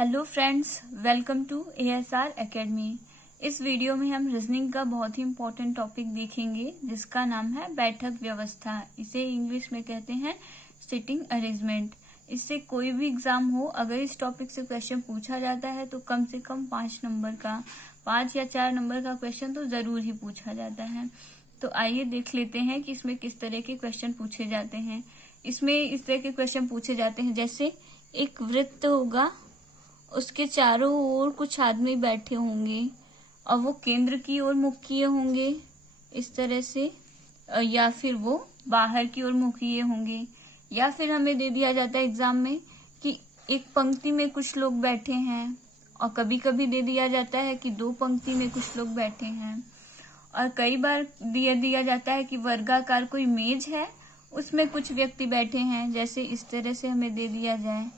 Hello friends, welcome to ASR academy. इस video में हम रीजनिंग का बहुत ही इम्पोर्टेंट टॉपिक देखेंगे जिसका नाम है बैठक व्यवस्था। इसे इंग्लिश में कहते हैं सिटिंग अरेंजमेंट। इससे कोई भी एग्जाम हो, अगर इस टॉपिक से क्वेश्चन पूछा जाता है तो कम से कम 5 या 4 नंबर का क्वेश्चन तो जरूर ही पूछा जाता है। तो आइए देख लेते हैं कि इसमें किस तरह के क्वेश्चन पूछे जाते हैं। इसमें इस तरह के क्वेश्चन पूछे जाते हैं, जैसे एक वृत्त होगा, उसके चारों ओर कुछ आदमी बैठे होंगे और वो केंद्र की ओर मुख किए होंगे इस तरह से, या फिर वो बाहर की ओर मुख किए होंगे। या फिर हमें दे दिया जाता है एग्जाम में कि एक पंक्ति में कुछ लोग बैठे हैं, और कभी कभी दे दिया जाता है कि 2 पंक्ति में कुछ लोग बैठे हैं, और कई बार दिया जाता है कि वर्गाकार कोई मेज है, उसमें कुछ व्यक्ति बैठे हैं। जैसे इस तरह से हमें दे दिया जाए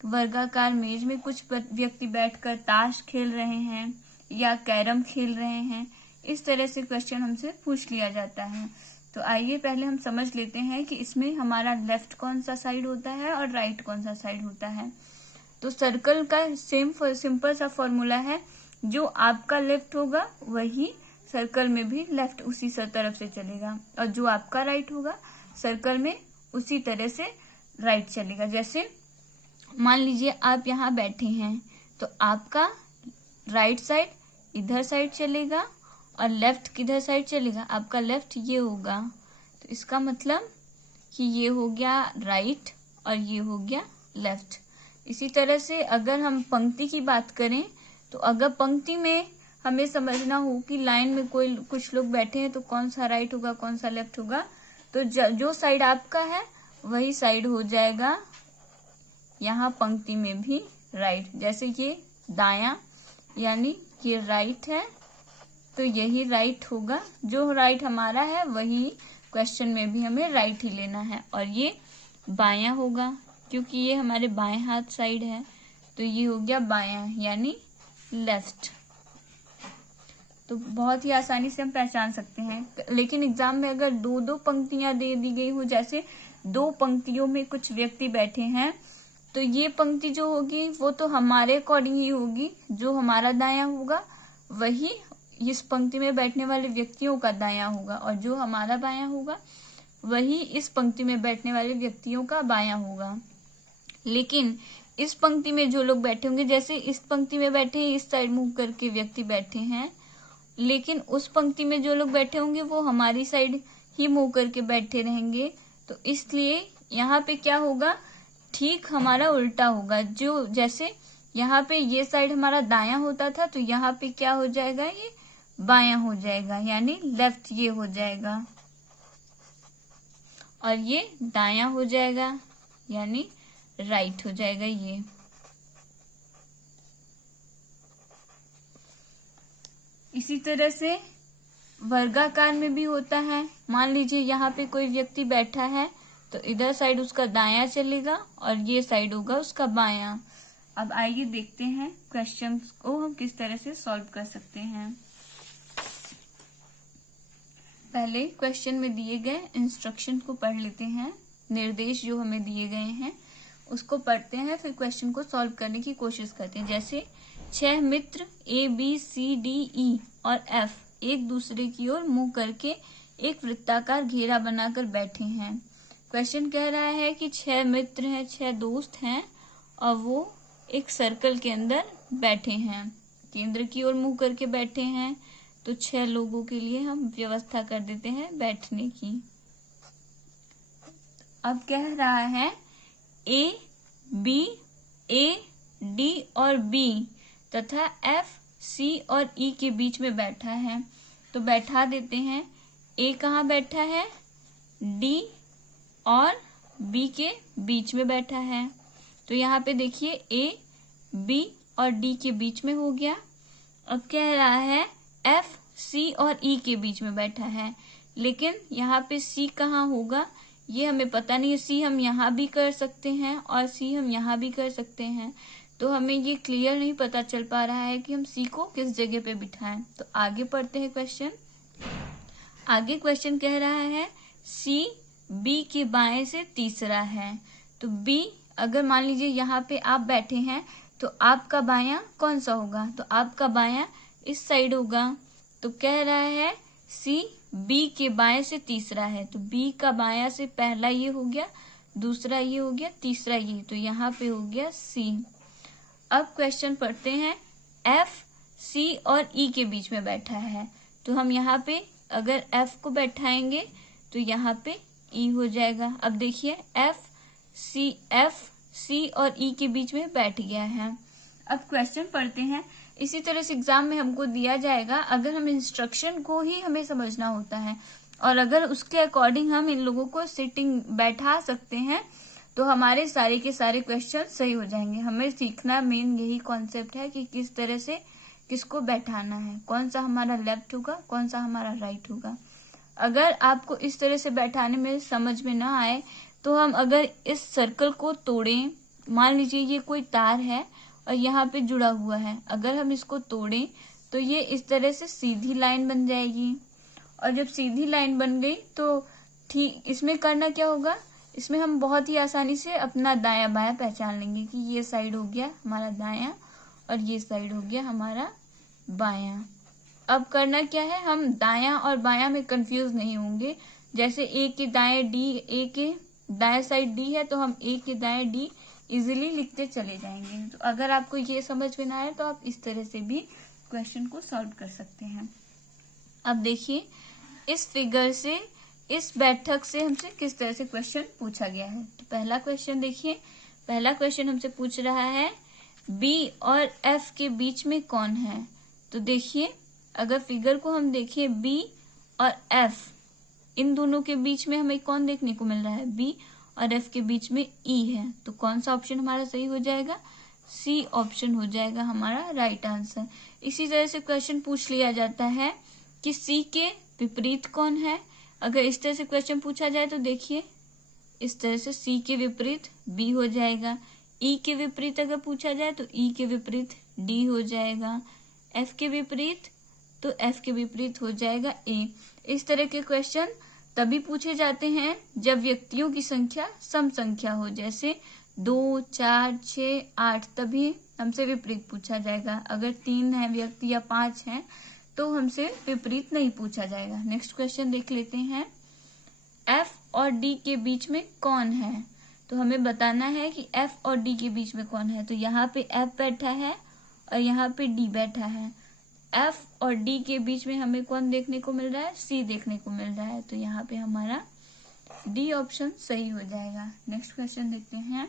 वर्गाकार मेज में कुछ व्यक्ति बैठकर ताश खेल रहे हैं या कैरम खेल रहे हैं। इस तरह से क्वेश्चन हमसे पूछ लिया जाता है। तो आइए पहले हम समझ लेते हैं कि इसमें हमारा लेफ्ट कौन सा साइड होता है और राइट कौन सा साइड होता है। तो सर्कल का सिंपल सा फॉर्मूला है, जो आपका लेफ्ट होगा वही सर्कल में भी लेफ्ट उसी तरफ से चलेगा, और जो आपका राइट होगा सर्कल में उसी तरह से राइट चलेगा। जैसे मान लीजिए आप यहाँ बैठे हैं, तो आपका राइट साइड इधर साइड चलेगा और लेफ्ट किधर साइड चलेगा, आपका लेफ्ट ये होगा। तो इसका मतलब कि ये हो गया राइट और ये हो गया लेफ्ट। इसी तरह से अगर हम पंक्ति की बात करें, तो अगर पंक्ति में हमें समझना हो कि लाइन में कुछ लोग बैठे हैं, तो कौन सा राइट होगा कौन सा लेफ्ट होगा, तो जो साइड आपका है वही साइड हो जाएगा यहाँ पंक्ति में भी राइट। जैसे ये दायां यानी ये राइट है, तो यही राइट होगा। जो राइट हमारा है वही क्वेश्चन में भी हमें राइट ही लेना है। और ये बायां होगा, क्योंकि ये हमारे बाएं हाथ साइड है, तो ये हो गया बायां यानी लेफ्ट। तो बहुत ही आसानी से हम पहचान सकते हैं। लेकिन एग्जाम में अगर 2-2 पंक्तियां दे दी गई हो, जैसे 2 पंक्तियों में कुछ व्यक्ति बैठे हैं, तो ये पंक्ति जो होगी वो तो हमारे अकॉर्डिंग ही होगी। जो हमारा दायां होगा वही इस पंक्ति में बैठने वाले व्यक्तियों का दायां होगा, और जो हमारा बायां होगा वही इस पंक्ति में बैठने वाले व्यक्तियों का बायां होगा। लेकिन इस पंक्ति में जो लोग बैठे होंगे, जैसे इस पंक्ति में बैठे हैं, इस साइड मुंह करके व्यक्ति बैठे हैं, लेकिन उस पंक्ति में जो लोग बैठे होंगे वो हमारी साइड ही मुंह करके बैठे रहेंगे। तो इसलिए यहाँ पे क्या होगा, ठीक हमारा उल्टा होगा। जो जैसे यहाँ पे ये साइड हमारा दायां होता था, तो यहाँ पे क्या हो जाएगा, ये बायां हो जाएगा यानी लेफ्ट ये हो जाएगा, और ये दायां हो जाएगा यानी राइट हो जाएगा ये। इसी तरह से वर्गाकार में भी होता है। मान लीजिए यहाँ पे कोई व्यक्ति बैठा है, तो इधर साइड उसका दायां चलेगा और ये साइड होगा उसका बायां। अब आइए देखते हैं क्वेश्चन को हम किस तरह से सॉल्व कर सकते हैं। पहले क्वेश्चन में दिए गए इंस्ट्रक्शन को पढ़ लेते हैं। निर्देश जो हमें दिए गए हैं उसको पढ़ते हैं, फिर क्वेश्चन को सॉल्व करने की कोशिश करते हैं। जैसे 6 मित्र ABCDE और F एक दूसरे की ओर मुंह करके एक वृत्ताकार घेरा बनाकर बैठे हैं। क्वेश्चन कह रहा है कि 6 मित्र हैं, 6 दोस्त हैं, और वो एक सर्कल के अंदर बैठे हैं, केंद्र की ओर मुंह करके बैठे हैं। तो 6 लोगों के लिए हम व्यवस्था कर देते हैं बैठने की। अब कह रहा है A D और B तथा F C और E के बीच में बैठा है, तो बैठा देते हैं। A कहाँ बैठा है, D और B के बीच में बैठा है, तो यहाँ पे देखिए A B और D के बीच में हो गया। अब कह रहा है F C और E के बीच में बैठा है, लेकिन यहाँ पे C कहाँ होगा ये हमें पता नहीं है। C हम यहाँ भी कर सकते हैं और C हम यहाँ भी कर सकते हैं, तो हमें ये क्लियर नहीं पता चल पा रहा है कि हम C को किस जगह पे बिठाएं। तो आगे पढ़ते हैं क्वेश्चन। आगे क्वेश्चन कह रहा है C B के बाएं से तीसरा है, तो B अगर मान लीजिए यहाँ पे आप बैठे हैं तो आपका बायां कौन सा होगा, तो आपका बायां इस साइड होगा। तो कह रहा है सी बी के बाएं से तीसरा है, तो बी का बायां से पहला ये हो गया, दूसरा ये हो गया, तीसरा ये, तो यहाँ पे हो गया सी। अब क्वेश्चन पढ़ते हैं। एफ सी और ई के बीच में बैठा है, तो हम यहाँ पे अगर एफ को बैठाएंगे तो यहाँ पे ई हो जाएगा। अब देखिए एफ सी और ई के बीच में बैठ गया है। अब क्वेश्चन पढ़ते हैं। इसी तरह से एग्जाम में हमको दिया जाएगा, अगर हम इंस्ट्रक्शन को ही हमें समझना होता है और अगर उसके अकॉर्डिंग हम इन लोगों को सिटिंग बैठा सकते हैं तो हमारे सारे के सारे क्वेश्चन सही हो जाएंगे। हमें सीखना मेन यही कॉन्सेप्ट है कि किस तरह से किसको बैठाना है, कौन सा हमारा लेफ्ट होगा, कौन सा हमारा राइट होगा। अगर आपको इस तरह से बैठाने में समझ में ना आए तो हम अगर इस सर्कल को तोड़ें, मान लीजिए ये कोई तार है और यहाँ पे जुड़ा हुआ है, अगर हम इसको तोड़ें तो ये इस तरह से सीधी लाइन बन जाएगी। और जब सीधी लाइन बन गई तो ठीक इसमें करना क्या होगा, इसमें हम बहुत ही आसानी से अपना दायां बायां पहचान लेंगे कि ये साइड हो गया हमारा दायां और ये साइड हो गया हमारा बायां। अब करना क्या है, हम दायां और बायां में कंफ्यूज नहीं होंगे। जैसे ए के दाएं डी, ए के दाएं साइड डी है तो हम ए के दाएं डी इजीली लिखते चले जाएंगे। तो अगर आपको ये समझ में ना आए तो आप इस तरह से भी क्वेश्चन को सॉल्व कर सकते हैं। अब देखिए इस फिगर से, इस बैठक से हमसे किस तरह से क्वेश्चन पूछा गया है। तो पहला क्वेश्चन देखिए, पहला क्वेश्चन हमसे पूछ रहा है बी और एफ के बीच में कौन है। तो देखिए अगर फिगर को हम देखें बी और एफ, इन दोनों के बीच में हमें कौन देखने को मिल रहा है, बी और एफ के बीच में ई है। तो कौन सा ऑप्शन हमारा सही हो जाएगा, सी ऑप्शन हो जाएगा हमारा राइट आंसर। इसी तरह से क्वेश्चन पूछ लिया जाता है कि सी के विपरीत कौन है। अगर इस तरह से क्वेश्चन पूछा जाए तो देखिए इस तरह से सी के विपरीत बी हो जाएगा, ई के विपरीत अगर पूछा जाए तो ई के विपरीत डी हो जाएगा, एफ के विपरीत तो एफ के विपरीत हो जाएगा ए। इस तरह के क्वेश्चन तभी पूछे जाते हैं जब व्यक्तियों की संख्या सम संख्या हो, जैसे 2, 4, 6, 8, तभी हमसे विपरीत पूछा जाएगा। अगर 3 है व्यक्ति या 5 हैं तो हमसे विपरीत नहीं पूछा जाएगा। नेक्स्ट क्वेश्चन देख लेते हैं। एफ और डी के बीच में कौन है, तो हमें बताना है कि एफ और डी के बीच में कौन है। तो यहाँ पे एफ बैठा है और यहाँ पे डी बैठा है। एफ और डी के बीच में हमें कौन देखने को मिल रहा है, सी देखने को मिल रहा है। तो यहाँ पे हमारा डी ऑप्शन सही हो जाएगा। नेक्स्ट क्वेश्चन देखते हैं।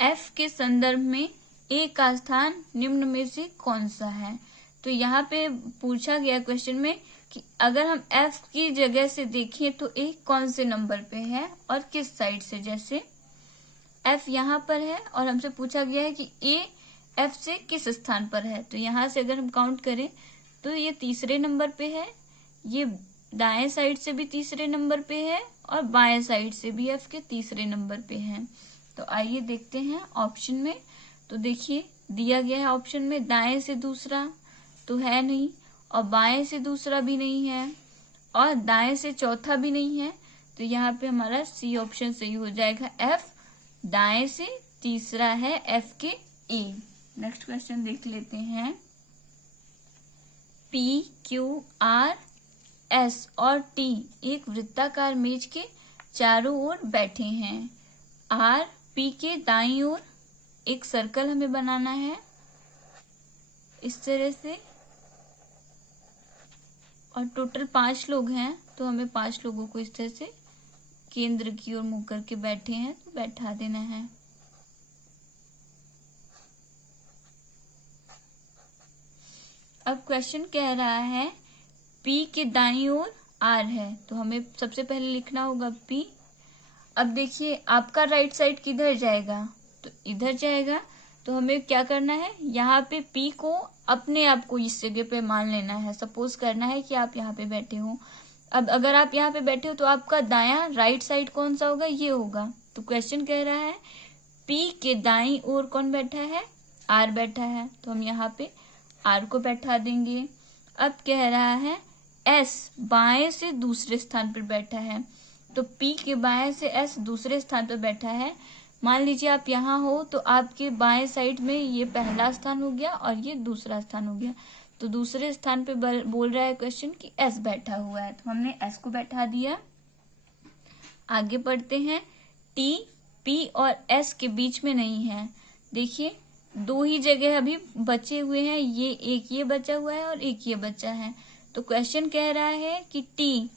एफ के संदर्भ में ए का स्थान निम्न में से कौन सा है। तो यहाँ पे पूछा गया क्वेश्चन में कि अगर हम एफ की जगह से देखें तो ए कौन से नंबर पे है और किस साइड से। जैसे एफ यहाँ पर है और हमसे पूछा गया है कि ए एफ से किस स्थान पर है। तो यहाँ से अगर हम काउंट करें तो ये तीसरे नंबर पे है, ये दाएं साइड से भी तीसरे नंबर पे है और बाएं साइड से भी एफ के तीसरे नंबर पे है। तो आइए देखते हैं ऑप्शन में। तो देखिए दिया गया है ऑप्शन में दाएं से दूसरा तो है नहीं और बाएं से दूसरा भी नहीं है और दाएं से चौथा भी नहीं है। तो यहाँ पे हमारा सी ऑप्शन सही हो जाएगा। एफ दाएं से तीसरा है एफ के ए। नेक्स्ट क्वेश्चन देख लेते हैं। पी, क्यू, आर, एस और टी एक वृत्ताकार मेज के चारों ओर बैठे हैं। आर पी के दाईं ओर एक सर्कल हमें बनाना है इस तरह से, और टोटल 5 लोग हैं तो हमें 5 लोगों को इस तरह से केंद्र की ओर मुंह करके बैठे हैं तो बैठा देना है। अब क्वेश्चन कह रहा है P के दाईं ओर R है तो हमें सबसे पहले लिखना होगा P। अब देखिए आपका राइट साइड किधर जाएगा, तो इधर जाएगा। तो हमें क्या करना है, यहाँ पे P को अपने आप को इस जगह पे मान लेना है। सपोज करना है कि आप यहाँ पे बैठे हो। अब अगर आप यहाँ पे बैठे हो तो आपका दायां राइट साइड कौन सा होगा, ये होगा। तो क्वेश्चन कह रहा है P के दाईं ओर कौन बैठा है, R बैठा है। तो हम यहाँ पे R को बैठा देंगे। अब कह रहा है S बाएं से दूसरे स्थान पर बैठा है। तो P के बाएं से S दूसरे स्थान पर बैठा है। मान लीजिए आप यहाँ हो तो आपके बाएं साइड में ये पहला स्थान हो गया और ये दूसरा स्थान हो गया। तो दूसरे स्थान पे बोल रहा है क्वेश्चन कि S बैठा हुआ है, तो हमने S को बैठा दिया। आगे बढ़ते हैं। T P और S के बीच में नहीं है। देखिए दो ही जगह अभी बचे हुए हैं, एक ये बचा हुआ है और एक ये बचा है। तो क्वेश्चन कह रहा है कि T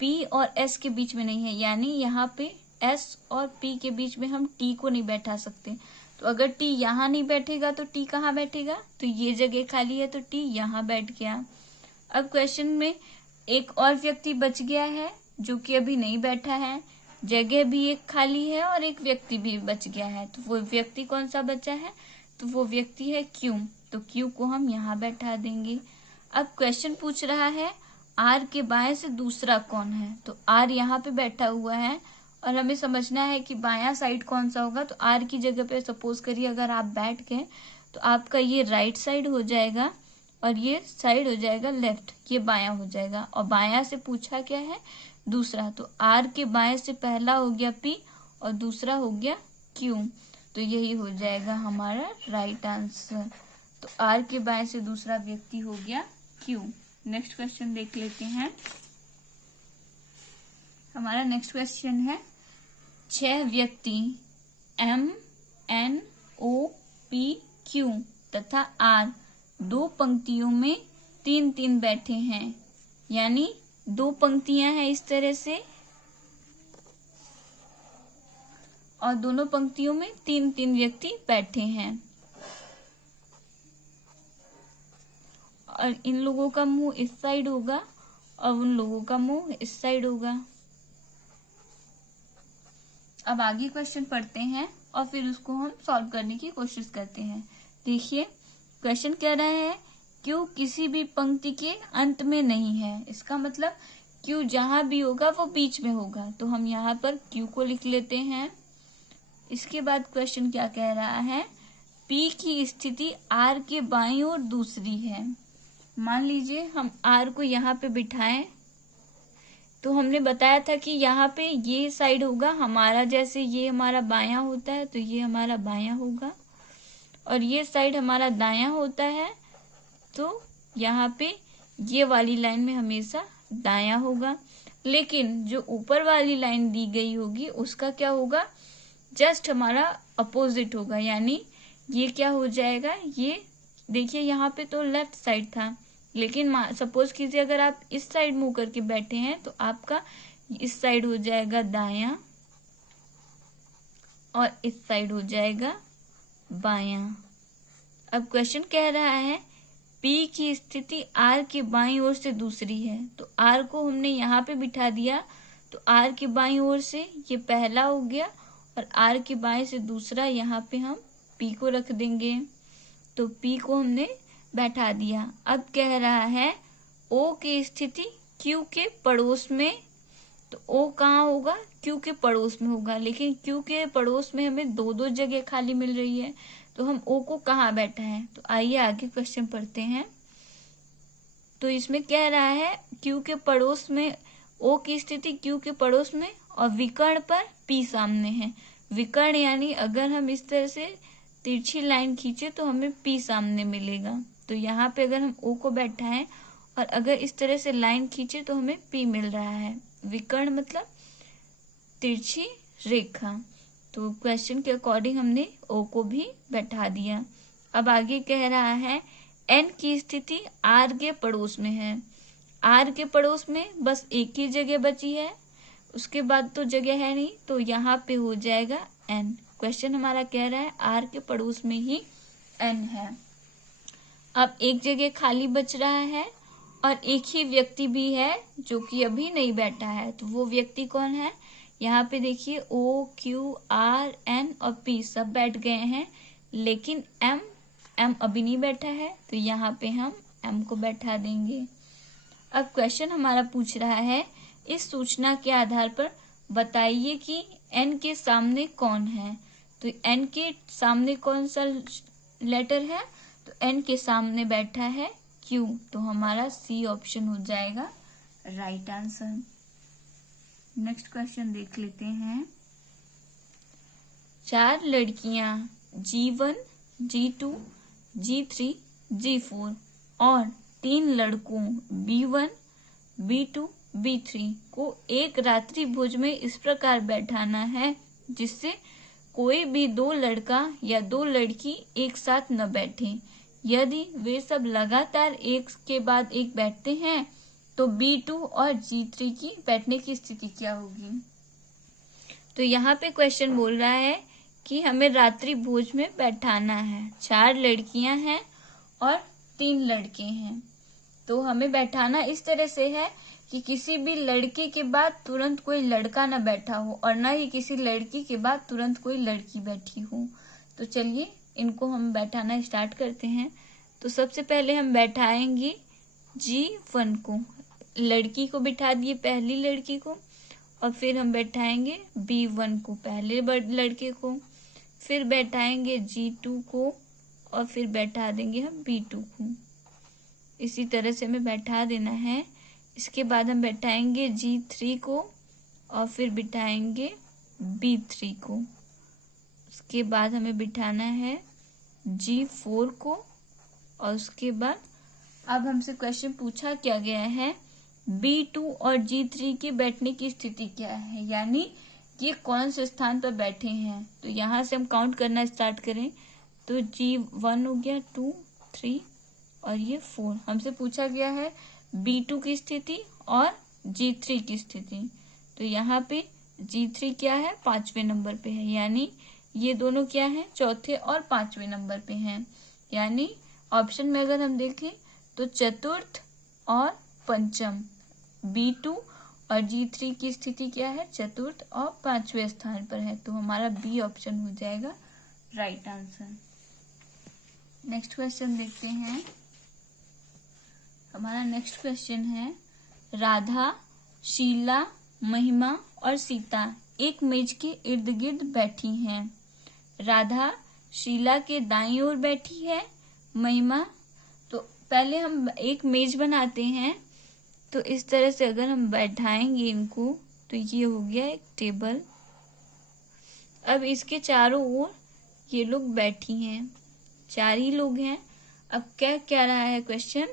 P और S के बीच में नहीं है, यानी यहाँ पे S और P के बीच में हम T को नहीं बैठा सकते। तो अगर T यहाँ नहीं बैठेगा तो T कहाँ बैठेगा? तो ये जगह खाली है तो T यहाँ बैठ गया। अब क्वेश्चन में एक और व्यक्ति बच गया है जो कि अभी नहीं बैठा है, जगह भी एक खाली है और एक व्यक्ति भी बच गया है। तो वो व्यक्ति कौन सा बचा है? तो वो व्यक्ति है Q। तो Q को हम यहाँ बैठा देंगे। अब क्वेश्चन पूछ रहा है R के बाएं से दूसरा कौन है? तो R यहाँ पे बैठा हुआ है और हमें समझना है कि बायां साइड कौन सा होगा। तो R की जगह पे सपोज करिए अगर आप बैठ गए तो आपका ये राइट साइड हो जाएगा और ये साइड हो जाएगा लेफ्ट, ये बायां हो जाएगा। और बायां से पूछा क्या है? दूसरा। तो R के बाएं से पहला हो गया P और दूसरा हो गया Q। तो यही हो जाएगा हमारा राइट आंसर। तो R के बाएं से दूसरा व्यक्ति हो गया Q। नेक्स्ट क्वेश्चन देख लेते हैं। हमारा नेक्स्ट क्वेश्चन है 6 व्यक्ति M N O P Q तथा R दो पंक्तियों में 3-3 बैठे हैं, यानी दो पंक्तियां हैं इस तरह से और दोनों पंक्तियों में 3-3 व्यक्ति बैठे हैं और इन लोगों का मुंह इस साइड होगा और उन लोगों का मुंह इस साइड होगा। अब आगे क्वेश्चन पढ़ते हैं और फिर उसको हम सॉल्व करने की कोशिश करते हैं। देखिए क्वेश्चन कह रहा है Q किसी भी पंक्ति के अंत में नहीं है। इसका मतलब Q जहां भी होगा वो बीच में होगा। तो हम यहाँ पर Q को लिख लेते हैं। इसके बाद क्वेश्चन क्या कह रहा है? P की स्थिति R के बाईं ओर दूसरी है। मान लीजिए हम R को यहाँ पे बिठाएं तो हमने बताया था कि यहाँ पे ये साइड होगा हमारा, जैसे ये हमारा बायां होता है तो ये हमारा बायां होगा और ये साइड हमारा दायां होता है तो यहाँ पे ये वाली लाइन में हमेशा दायां होगा। लेकिन जो ऊपर वाली लाइन दी गई होगी उसका क्या होगा? जस्ट हमारा अपोजिट होगा, यानी ये क्या हो जाएगा? ये देखिए यहाँ पे तो लेफ्ट साइड था, लेकिन सपोज कीजिए अगर आप इस साइड मुंह करके बैठे हैं तो आपका इस साइड हो जाएगा दायां और इस साइड हो जाएगा बायां। अब क्वेश्चन कह रहा है P की स्थिति R के बाईं ओर से दूसरी है। तो R को हमने यहाँ पे बिठा दिया तो R के बाईं ओर से ये पहला हो गया और R के बाएं से दूसरा, यहाँ पे हम P को रख देंगे। तो P को हमने बैठा दिया। अब कह रहा है O की स्थिति Q के पड़ोस में। तो O कहाँ होगा? Q के पड़ोस में होगा, लेकिन Q के पड़ोस में हमें दो जगह खाली मिल रही है तो हम O को कहाँ बैठा है? तो आइए आगे क्वेश्चन पढ़ते हैं। तो इसमें कह रहा है Q के पड़ोस में, O की स्थिति Q के पड़ोस में और विकर्ण पर P सामने है। विकर्ण यानी अगर हम इस तरह से तिरछी लाइन खींचे तो हमें P सामने मिलेगा। तो यहाँ पे अगर हम O को बैठाएं और अगर इस तरह से लाइन खींचे तो हमें P मिल रहा है। विकर्ण मतलब तिरछी रेखा। तो क्वेश्चन के अकॉर्डिंग हमने O को भी बैठा दिया। अब आगे कह रहा है N की स्थिति R के पड़ोस में है। R के पड़ोस में बस एक ही जगह बची है, उसके बाद तो जगह है नहीं, तो यहाँ पे हो जाएगा N। क्वेश्चन हमारा कह रहा है R के पड़ोस में ही N है। अब एक जगह खाली बच रहा है और एक ही व्यक्ति भी है जो कि अभी नहीं बैठा है। तो वो व्यक्ति कौन है? यहाँ पे देखिए O, Q, R, N और P सब बैठ गए हैं, लेकिन M अभी नहीं बैठा है तो यहाँ पे हम M को बैठा देंगे। अब क्वेश्चन हमारा पूछ रहा है इस सूचना के आधार पर बताइए कि N के सामने कौन है। तो N के सामने कौन सा लेटर है? तो N के सामने बैठा है Q। तो हमारा C ऑप्शन हो जाएगा राइट आंसर। नेक्स्ट क्वेश्चन देख लेते हैं। 4 लड़कियां G1, G2, G3, G4 और 3 लड़कों B1, B2, B3 को एक रात्रि भोज में इस प्रकार बैठाना है जिससे कोई भी 2 लड़का या 2 लड़की एक साथ न बैठे। यदि वे सब लगातार एक के बाद एक बैठते हैं तो B2 और G3 की बैठने की स्थिति क्या होगी। तो यहाँ पे क्वेश्चन बोल रहा है कि हमें रात्रि भोज में बैठाना है। 4 लड़कियां हैं और 3 लड़के हैं। तो हमें बैठाना इस तरह से है कि किसी भी लड़के के बाद तुरंत कोई लड़का ना बैठा हो और ना ही किसी लड़की के बाद तुरंत कोई लड़की बैठी हो। तो चलिए इनको हम बैठाना स्टार्ट करते हैं। तो सबसे पहले हम बैठाएंगे G1 को, लड़की को बिठा दिए पहली लड़की को, और फिर हम बैठाएंगे B1 को पहले लड़के को, फिर बैठाएंगे G2 को और फिर बैठा देंगे हम B2 को। इसी तरह से हमें बैठा देना है। इसके बाद हम बैठाएंगे G3 को और फिर बिठाएंगे B3 को। उसके बाद हमें बिठाना है G4 को और उसके बाद अब हमसे क्वेश्चन पूछा क्या गया है, B2 और G3 के बैठने की स्थिति क्या है, यानी ये कौन से स्थान पर बैठे हैं। तो यहाँ से हम काउंट करना स्टार्ट करें तो G1 हो गया, 2, 3 और ये 4। हमसे पूछा गया है B2 की स्थिति और G3 की स्थिति। तो यहाँ पे G3 क्या है, 5वें नंबर पे है, यानी ये दोनों क्या है, चौथे और 5वें नंबर पे हैं। यानी ऑप्शन में अगर हम देखें तो चतुर्थ और पंचम B2 और G3 की स्थिति क्या है, चतुर्थ और 5वें स्थान पर है। तो हमारा बी ऑप्शन हो जाएगा राइट आंसर। नेक्स्ट क्वेश्चन देखते हैं। हमारा नेक्स्ट क्वेश्चन है, राधा, शीला, महिमा और सीता एक मेज के इर्द गिर्द बैठी हैं। राधा शीला के दाईं ओर बैठी है, महिमा, तो पहले हम एक मेज बनाते हैं। तो इस तरह से अगर हम बैठाएंगे इनको तो ये हो गया एक टेबल। अब इसके चारों ओर ये लोग बैठी हैं, 4 ही लोग हैं। अब क्या कह रहा है क्वेश्चन,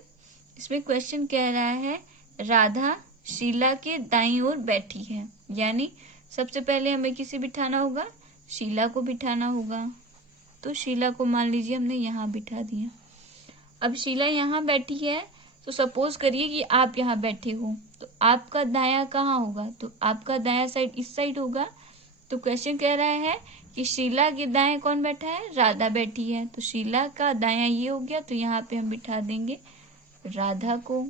इसमें क्वेश्चन कह रहा है राधा शीला के दाईं ओर बैठी है, यानी सबसे पहले हमें किसे बिठाना होगा, शीला को बिठाना होगा। तो शीला को मान लीजिए हमने यहाँ बिठा दिया। अब शीला यहाँ बैठी है, तो सपोज करिए कि आप यहाँ बैठे हो, तो आपका दायां कहाँ होगा, तो आपका दायां साइड इस साइड होगा। तो क्वेश्चन कह रहा है कि शीला के दाएं कौन बैठा है, राधा बैठी है। तो शीला का दायां ये हो गया, तो यहाँ पे हम बिठा देंगे राधा को।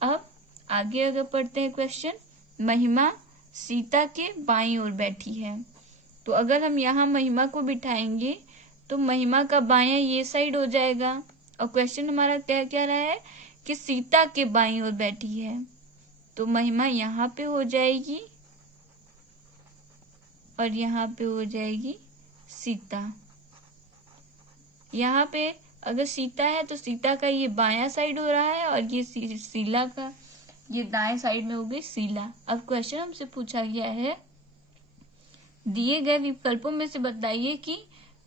अब आगे अगर पढ़ते हैं क्वेश्चन, महिमा सीता के बाईं ओर बैठी है। तो अगर हम यहाँ महिमा को बिठाएंगे तो महिमा का बायां ये साइड हो जाएगा। और क्वेश्चन हमारा क्या कह रहा है कि सीता के बाईं ओर बैठी है, तो महिमा यहाँ पे हो जाएगी और यहाँ पे हो जाएगी सीता। यहाँ पे अगर सीता है तो सीता का ये बायां साइड हो रहा है और ये शीला का ये दाएं साइड में हो गई शीला। अब क्वेश्चन हमसे पूछा गया है, दिए गए विकल्पों में से बताइए कि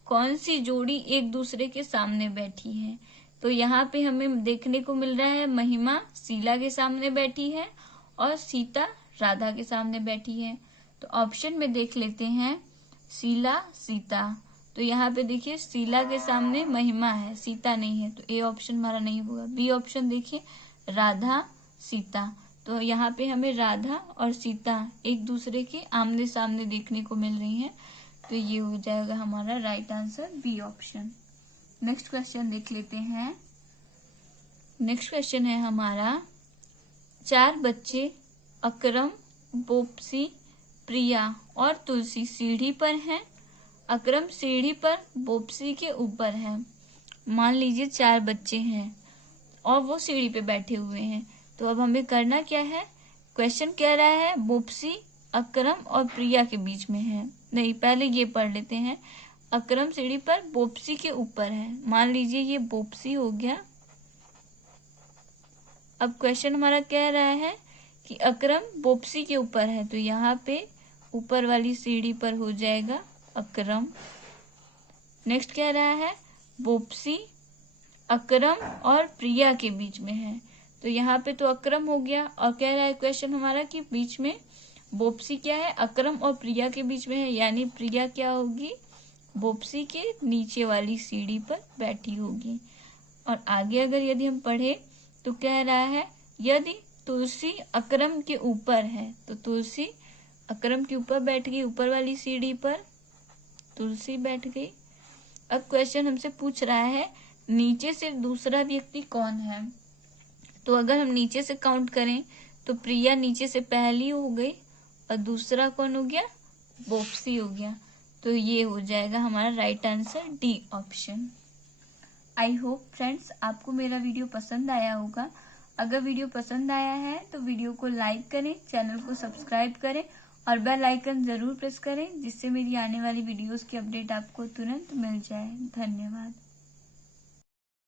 कौन सी जोड़ी एक दूसरे के सामने बैठी है। तो यहाँ पे हमें देखने को मिल रहा है महिमा शीला के सामने बैठी है और सीता राधा के सामने बैठी है। तो ऑप्शन में देख लेते हैं शीला सीता। तो यहाँ पे देखिए शीला के सामने महिमा है, सीता नहीं है, तो ए ऑप्शन हमारा नहीं होगा। बी ऑप्शन देखिए राधा सीता। तो यहाँ पे हमें राधा और सीता एक दूसरे के आमने सामने देखने को मिल रही हैं। तो ये हो जाएगा हमारा right answer B option. Next question देख लेते हैं। नेक्स्ट क्वेश्चन है हमारा, 4 बच्चे अकरम, बोप्सी, प्रिया और तुलसी सीढ़ी पर हैं। अकरम सीढ़ी पर बोप्सी के ऊपर है। मान लीजिए 4 बच्चे हैं और वो सीढ़ी पे बैठे हुए हैं। तो अब हमें करना क्या है, क्वेश्चन कह रहा है बोप्सी अकरम और प्रिया के बीच में है। नहीं, पहले ये पढ़ लेते हैं, अकरम सीढ़ी पर बोप्सी के ऊपर है। मान लीजिए ये बोप्सी हो गया। अब क्वेश्चन हमारा कह रहा है कि अकरम बोप्सी के ऊपर है, तो यहाँ पे ऊपर वाली सीढ़ी पर हो जाएगा अकरम। नेक्स्ट कह रहा है बोप्सी अकरम और प्रिया के बीच में है, तो यहाँ पे तो अकरम हो गया। और कह रहा है क्वेश्चन हमारा कि बीच में बोप्सी क्या है, अकरम और प्रिया के बीच में है, यानी प्रिया क्या होगी, बोप्सी के नीचे वाली सीढ़ी पर बैठी होगी। और आगे अगर यदि हम पढ़े तो कह रहा है यदि तुलसी अकरम के ऊपर है, तो तुलसी अकरम के ऊपर बैठ गई, ऊपर वाली सीढ़ी पर तुलसी बैठ गई। अब क्वेश्चन हमसे पूछ रहा है नीचे से दूसरा व्यक्ति कौन है, तो अगर हम नीचे से काउंट करें तो प्रिया नीचे से पहली हो गई और दूसरा कौन हो गया, बोप्सी हो गया। तो ये हो जाएगा हमारा right answer D option. I hope friends आपको मेरा वीडियो पसंद आया होगा। अगर वीडियो पसंद आया है तो वीडियो को लाइक करें, चैनल को सब्सक्राइब करें और बेल आइकन जरूर प्रेस करें, जिससे मेरी आने वाली वीडियोस की अपडेट आपको तुरंत मिल जाए। धन्यवाद।